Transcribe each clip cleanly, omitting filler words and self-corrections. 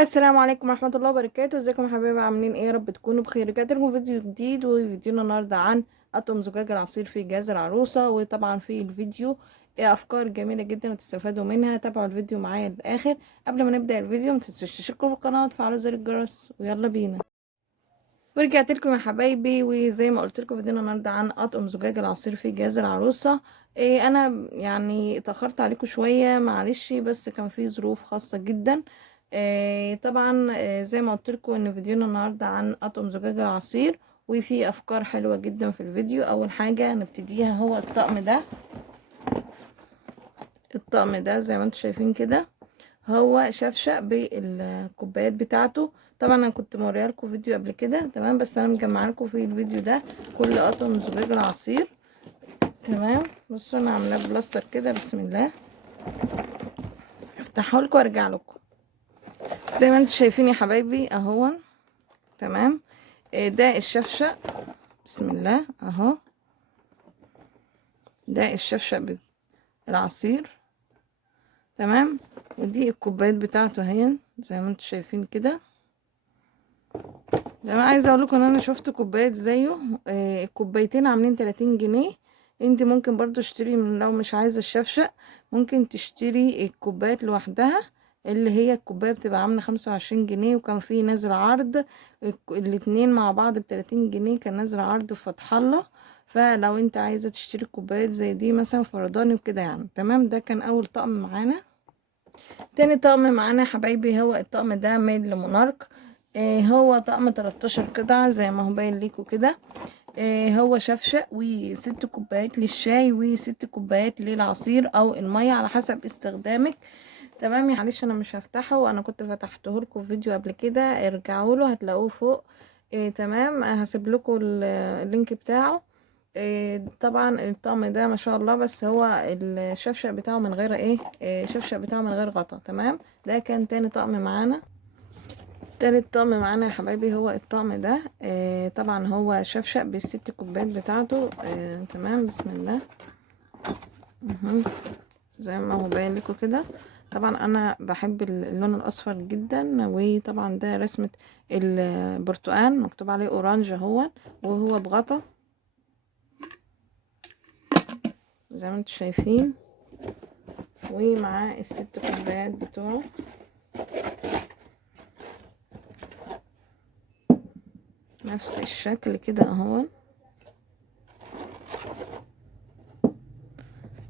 السلام عليكم ورحمة الله وبركاته. ازيكم يا حبايبي؟ عاملين ايه؟ يا رب تكونوا بخير. رجعت لكم فيديو جديد، وفيديونا النهارده عن اطقم زجاج العصير في جهاز العروسة. وطبعا في الفيديو افكار جميلة جدا وتستفادوا منها. تابعوا الفيديو معايا للاخر. قبل ما نبدأ الفيديو متنسوش تشتركوا في القناة وتفعلوا زر الجرس، ويلا بينا. ورجعت لكم يا حبايبي، وزي ما قلت لكم فيديونا النهارده عن اطقم زجاج العصير في جهاز العروسة. إيه، انا يعني اتاخرت عليكم شويه، معلش، بس كان في ظروف خاصه جدا. طبعا، زي ما قلت لكم ان فيديونا النهارده عن اطقم زجاج العصير، وفي افكار حلوه جدا في الفيديو. اول حاجه نبتديها هو الطقم ده زي ما انتم شايفين كده. هو شفشق بالكوبايات بتاعته. طبعا انا كنت موريها لكم فيديو قبل كده، تمام، بس انا مجمعه لكم في الفيديو ده كل اطقم زجاج العصير. تمام، بصوا انا عاملاه بلاستر كده. بسم الله، افتحه لكم وارجع لكم. زي ما انتم شايفين يا حبايبي اهو. تمام، ده الشفشق. بسم الله اهو. ده الشفشق بالعصير. تمام، ودي الكوبايات بتاعته اهي زي ما انتم شايفين كده. ده انا عايزه اقول لكم ان انا شفت كوبايات زيه. الكوبايتين عاملين 30 جنيه. انت ممكن برضو تشتري، من لو مش عايزه الشفشق ممكن تشتري الكوبايات لوحدها، اللي هي الكوبايه بتبقى عامله 25 جنيه. وكان في نازل عرض الاتنين مع بعض ب30 جنيه، كان نازل عرض في فتح الله. فلو انت عايزه تشتري كوبايات زي دي مثلا فرداني وكده يعني. تمام، ده كان اول طقم معانا. تاني طقم معانا يا حبايبي هو الطقم ده ميد لمونارك. هو طقم 13 قطعة زي ما هو باين ليكوا كده. هو شفشق وست كوبايات للشاي وست كوبايات للعصير او المية على حسب استخدامك. تمام، معلش انا مش هفتحه، وانا كنت فتحته لكم في فيديو قبل كده، ارجعوا له هتلاقوه فوق. تمام، هسيب لكم اللينك بتاعه. طبعا الطقم ده ما شاء الله، بس هو الشفشق بتاعه من غير الشفشق بتاعه من غير غطا. تمام، ده كان تاني طقم معانا. تالت طقم معانا يا حبايبي هو الطقم ده. طبعا هو شفشق بالست كوبايات بتاعته. تمام، بسم الله. مهم. زي ما هو باين لكم كده. طبعا انا بحب اللون الاصفر جدا، وطبعا ده رسمة البرتقال مكتوب عليه اورانج اهو، وهو بغطا زي ما انتم شايفين، ومعاه الست كوبايات بتوعه. نفس الشكل كده اهو.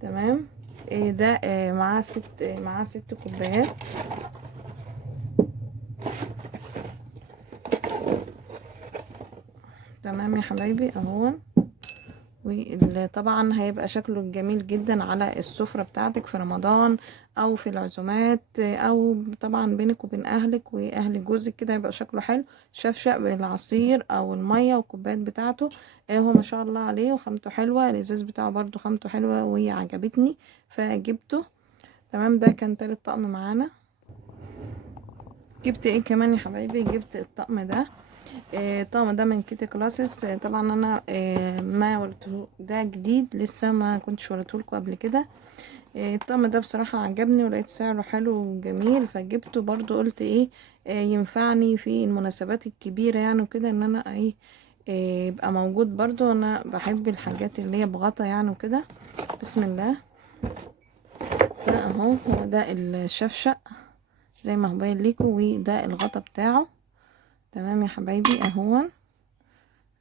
تمام، ده معاه ست كوبايات. تمام يا حبايبي اهو. وطبعا هيبقى شكله جميل جدا على السفرة بتاعتك في رمضان او في العزومات، او طبعا بينك وبين اهلك واهل جوزك كده هيبقى شكله حلو. شفشق بالعصير او المية والكوبايات بتاعته. هو ما شاء الله عليه وخامته حلوة. الازاز بتاعه برضو خامته حلوة وهي عجبتني فجبته. تمام، ده كان تالت طقم معانا. جبت ايه كمان يا حبايبي؟ جبت الطقم ده. الطقم ده من كيتي كلاسز. طبعا انا ما وريته، ده جديد لسه ما كنتش وريته لكم قبل كده. الطقم ده بصراحة عجبني ولقيت سعره حلو وجميل فجبته برضو. قلت ايه، ينفعني في المناسبات الكبيرة يعني وكده، ان انا ايه يبقى موجود برضو. انا بحب الحاجات اللي هي بغطا يعني وكده. بسم الله. ده اهو، هو ده الشفشق زي ما هو باين ليكم، وده الغطا بتاعه. تمام يا حبايبي اهو،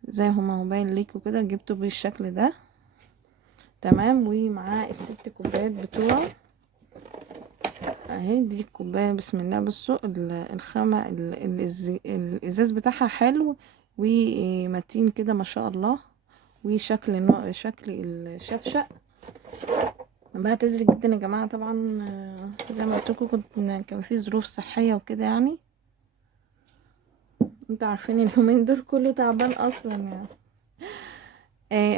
زي هما هو باين ليكوا كده. جبته بالشكل ده. تمام، ومعاه الست كوبايات بتوعه اهي. دي الكوبايه بسم الله. بصوا الخامه الازاز بتاعها حلو ومتين كده ما شاء الله. وشكل شكل الشفشق بعتذر جدا يا جماعه. طبعا زي ما قلت لكم كان في ظروف صحيه وكده يعني. انتوا عارفين اليومين دول كله تعبان اصلا يعني.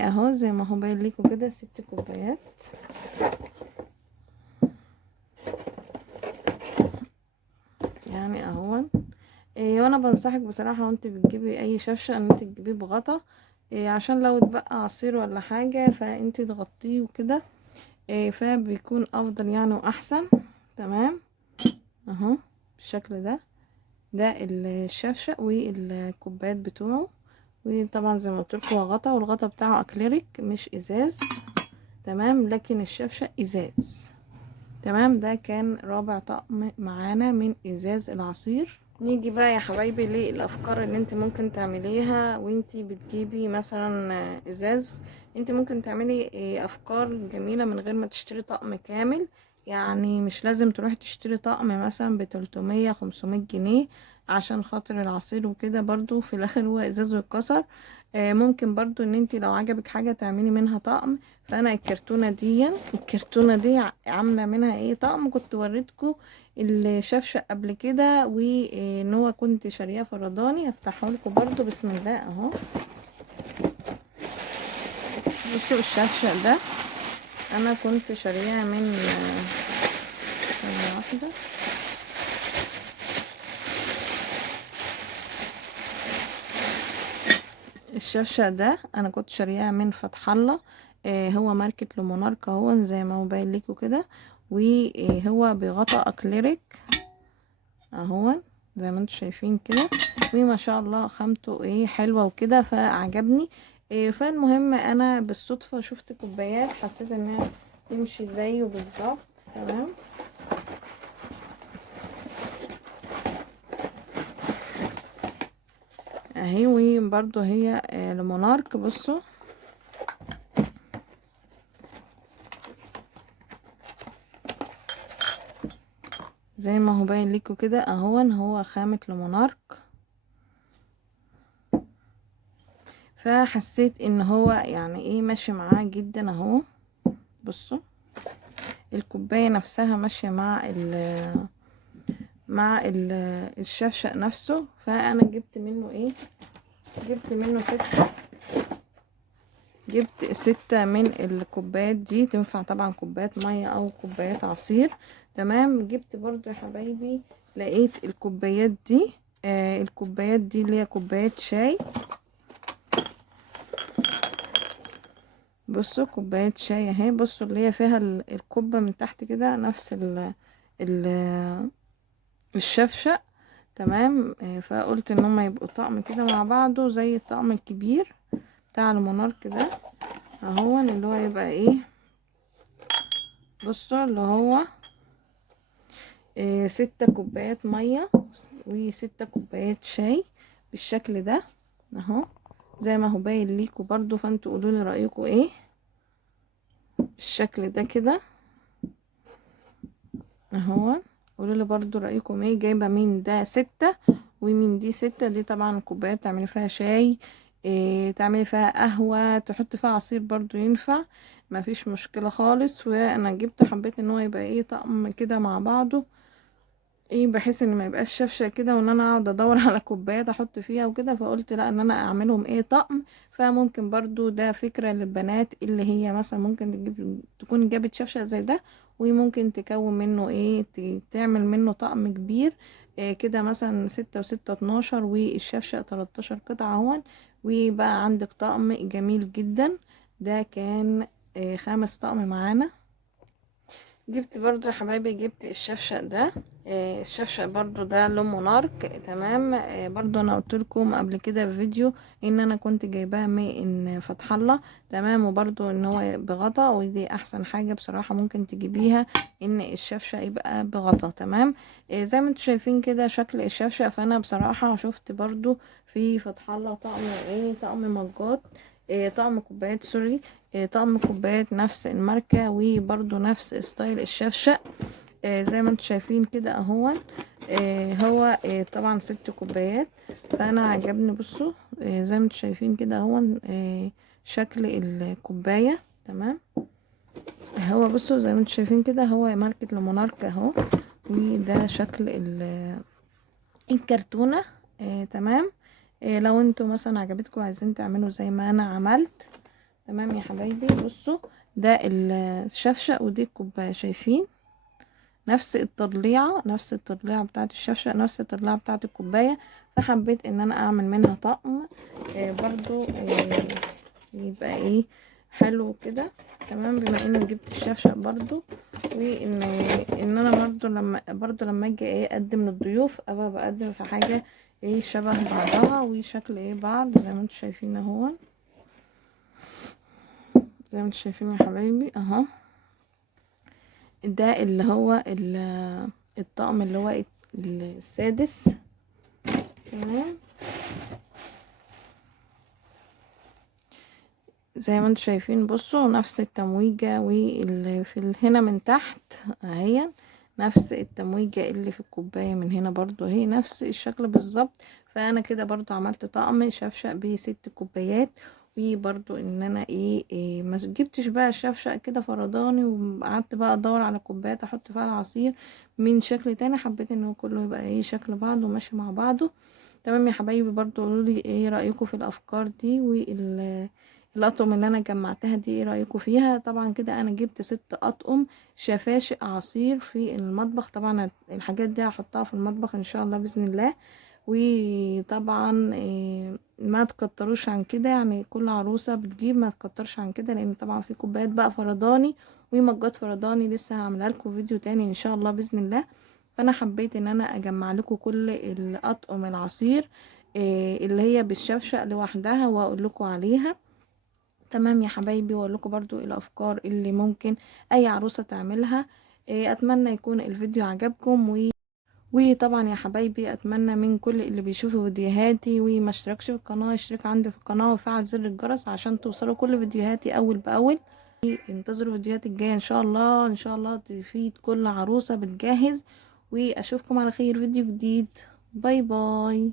اهو زي ما هو باين لكم كده ست كوبايات. يعني اهو. وانا بنصحك بصراحة وانت بتجيبي اي شفشة ان انت تجيبيه بغطا. عشان لو اتبقى عصير ولا حاجة فانت تغطيه وكده. فبيكون افضل يعني واحسن. تمام اهو بالشكل ده. ده الشفشق والكوبايات بتوعه. وطبعا زي ما قلت لكم هو غطا، والغطا بتاعه اكليريك مش ازاز، تمام، لكن الشفشق ازاز، تمام. ده كان رابع طقم معانا من ازاز العصير. نيجي بقى يا حبايبي للافكار اللي انت ممكن تعمليها وانت بتجيبي مثلا ازاز. انت ممكن تعملي افكار جميلة من غير ما تشتري طقم كامل. يعني مش لازم تروحي تشتري طقم مثلا ب300 500 جنيه عشان خاطر العصير وكده، برضو في الاخر هو ازاز ويتكسر. ممكن برضو ان انت لو عجبك حاجة تعملي منها طقم. فانا الكرتونة دي عاملة منها ايه طقم، كنت وريتكم الشفشق قبل كده، وان هو كنت شارياه فرداني. هفتحه لكم برضو، بسم الله اهو. بصوا الشفشق ده انا كنت شارياه من ثانية واحدة. الشفشق ده انا كنت شارياه من فتح الله. هو ماركة لومونارك اهو زي ما هو باين لكم كده، وهو بغطاء اكليريك اهو زي ما انتم شايفين كده، وما شاء الله خامته حلوه وكده فعجبني. فالمهم انا بالصدفه شفت كوبايات حسيت انها تمشي زيه بالظبط، تمام. اهي وبرده هي لمونارك. بصوا زي ما هو باين لكم كده اهو، هو خامة لمونارك. فحسيت ان هو يعني ماشي معاه جدا اهو. بصوا الكوباية نفسها ماشية مع الشفشق نفسه. فانا جبت منه جبت 6 من الكوبايات دي، تنفع طبعا كوبايات مية او كوبايات عصير، تمام. جبت برضو يا حبايبي لقيت الكوبايات دي الكوبايات دي اللي هي كوبايات شاي. بصوا كوبايات شاي اهي، بصوا اللي هي فيها الكوبة من تحت كده نفس ال الشفشق، تمام. فقلت ان هما يبقوا طقم كده مع بعضه زي الطقم الكبير بتاع المونارك ده اهو، اللي هو يبقى بصوا اللي هو 6 كوبايات مية و6 كوبايات شاي بالشكل ده اهو زي ما هو باين ليكوا برضو. فانتوا قولوا لي رأيكم بالشكل ده كده اهو. قولوا لي برضو رأيكم جايبة مين ده 6 ومين دي 6. دي طبعا كوبايات تعملي فيها شاي، تعملي فيها قهوة، تحط فيها عصير برضو ينفع، ما فيش مشكلة خالص. وانا جبت حبيت ان هو يبقى طقم كده مع بعضه، بحيث ان ما يبقاش شفشه كده وان انا اقعد ادور على كوبايات احط فيها وكده. فقلت لا، ان انا اعملهم طقم. فممكن برضو ده فكرة للبنات اللي هي مثلا ممكن تكون جابت شفشه زي ده، وممكن تكون منه تعمل منه طقم كبير كده مثلا 6 و6 12 والشفشه 13 قطعة اهون، ويبقى عندك طقم جميل جدا. ده كان 5 طقم معانا. جبت برضو يا حبايبي جبت الشفشق ده. الشفشق برضو ده لون مونارك، تمام. برضو انا قلت لكم قبل كده في فيديو ان انا كنت جايباها من فتح الله، تمام. وبرضو ان هو بغطا، ودي احسن حاجة بصراحة ممكن تجيبيها ان الشفشق يبقى بغطا، تمام. زي ما انتم شايفين كده شكل الشفشق. فانا بصراحة شفت برضو في فتح الله طقم مجات، طقم كوبايات سوري، طقم كوبايات نفس الماركة وبرضو نفس ستايل الشفشق. زي ما انتم شايفين كده اهو. هو طبعا 6 كوبايات. فانا عجبني بصوا زي ما انتم شايفين كده اهو شكل الكوباية، تمام. هو بصوا زي ما انتم شايفين كده هو ماركة لمونارك اهو، وده شكل الكرتونة، تمام. لو انتوا مثلا عجبتكم عايزين تعملوا زي ما انا عملت، تمام يا حبايبي. بصوا ده الشفشق ودي الكوبايه، شايفين نفس التضليعه بتاعه الشفشق، نفس التضليعه بتاعه الكوبايه. فحبيت ان انا اعمل منها طقم برضو يبقى حلو كده. تمام. بما اني جبت الشفشق برضو، وان انا برضو لما اجي ايه اقدم للضيوف، ابقى بقدم في حاجه ايه شبه بعضها وشكل ايه بعض، زي ما انتم شايفين اهو. زي ما انتم شايفين يا حبايبي اهو. ده اللي هو الطقم اللي هو السادس. تمام. زي ما انتم شايفين بصوا نفس التمويجة، واللي في هنا من تحت اهي نفس التمويجة اللي في الكوباية من هنا برضو اهي نفس الشكل بالظبط. فانا كده برضو عملت طقم شفشق ب6 كوبايات. وبرضو ان انا إيه ما جبتش بقى الشفشق كده فرداني، وقعدت بقى ادور على كوبايات احط فيها العصير من شكل تاني. حبيت ان هو كله يبقى ايه شكل بعضه وماشي مع بعضه. تمام يا حبايبي. برضو قولولي ايه رأيكم في الافكار دي الأطقم اللي أنا جمعتها دي، ايه رأيكم فيها؟ طبعا كده أنا جبت 6 أطقم شفاشق عصير في المطبخ. طبعا الحاجات دي هحطها في المطبخ إن شاء الله بإذن الله. وطبعا ما تكتروش عن كده، يعني كل عروسة بتجيب ما تكترش عن كده، لأن طبعا في كوبايات بقى فرداني ومجات فرداني لسه هعملها لكم فيديو تاني إن شاء الله بإذن الله. فأنا حبيت إن أنا أجمع لكم كل الأطقم العصير اللي هي بالشفشق لوحدها وأقول لكم عليها. تمام يا حبايبي. واقول لكم برضو الافكار اللي ممكن اي عروسة تعملها. اتمنى يكون الفيديو عجبكم وطبعا يا حبايبي اتمنى من كل اللي بيشوفوا فيديوهاتي وما اشتركش في القناة يشترك عندي في القناة وفعل زر الجرس عشان توصلوا كل فيديوهاتي اول باول. انتظروا الفيديوهات الجاية ان شاء الله، ان شاء الله تفيد كل عروسة بتجهز. واشوفكم على خير فيديو جديد. باي باي.